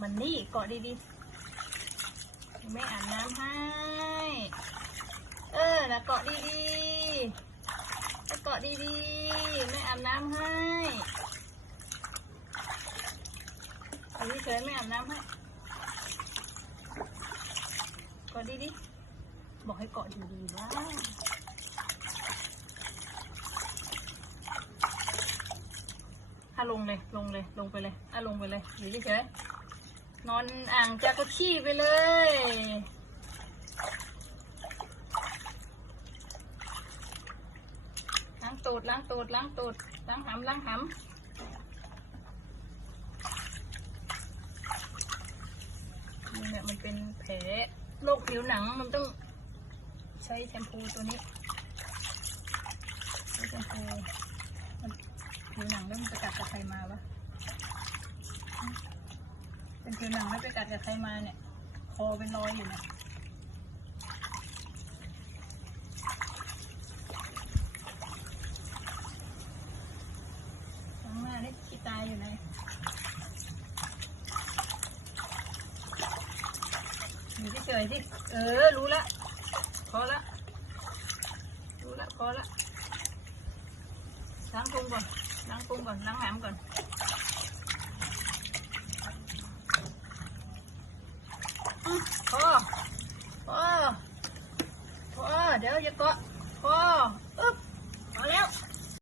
มันนี่เกาะดีๆไม่อาบน้ำให้ เออนะเกาะดีๆเกาะดีๆไม่อาบน้ำให้อยู่เฉยไม่อาบน้ำให้เกาะดีๆบอกให้เกาะดีๆว่าถ้าลงเลย ลงเลย ลงไปเลยอะลงไปเลย อยู่เฉย นอนอ่างจากรขี้ไปเลย ล้างตูดล้างตูดล้างตูดล้างหำล้างหำนี่แหละมันเป็นแผลโรคผิวหนังมันต้องใช้แชมพูตัวนี้ใช้แชมพูมันผิวหนังแล้วมันไปกัดกับใครมาวะ เป็นผิวหนังแล้วไปกัดกับใครมาเนี่ย คอเป็นรอยอยู่เนะข้างหน้านี่ขี้ตายอยู่ไหนอยู่เฉยๆสิเออ รู้ละ พอละ รู้ละ พอละล้างพุงก่อนล้างพุงก่อนล้างหำก่อน อืม พอพอพอเดี๋ยวอย่าเกาะ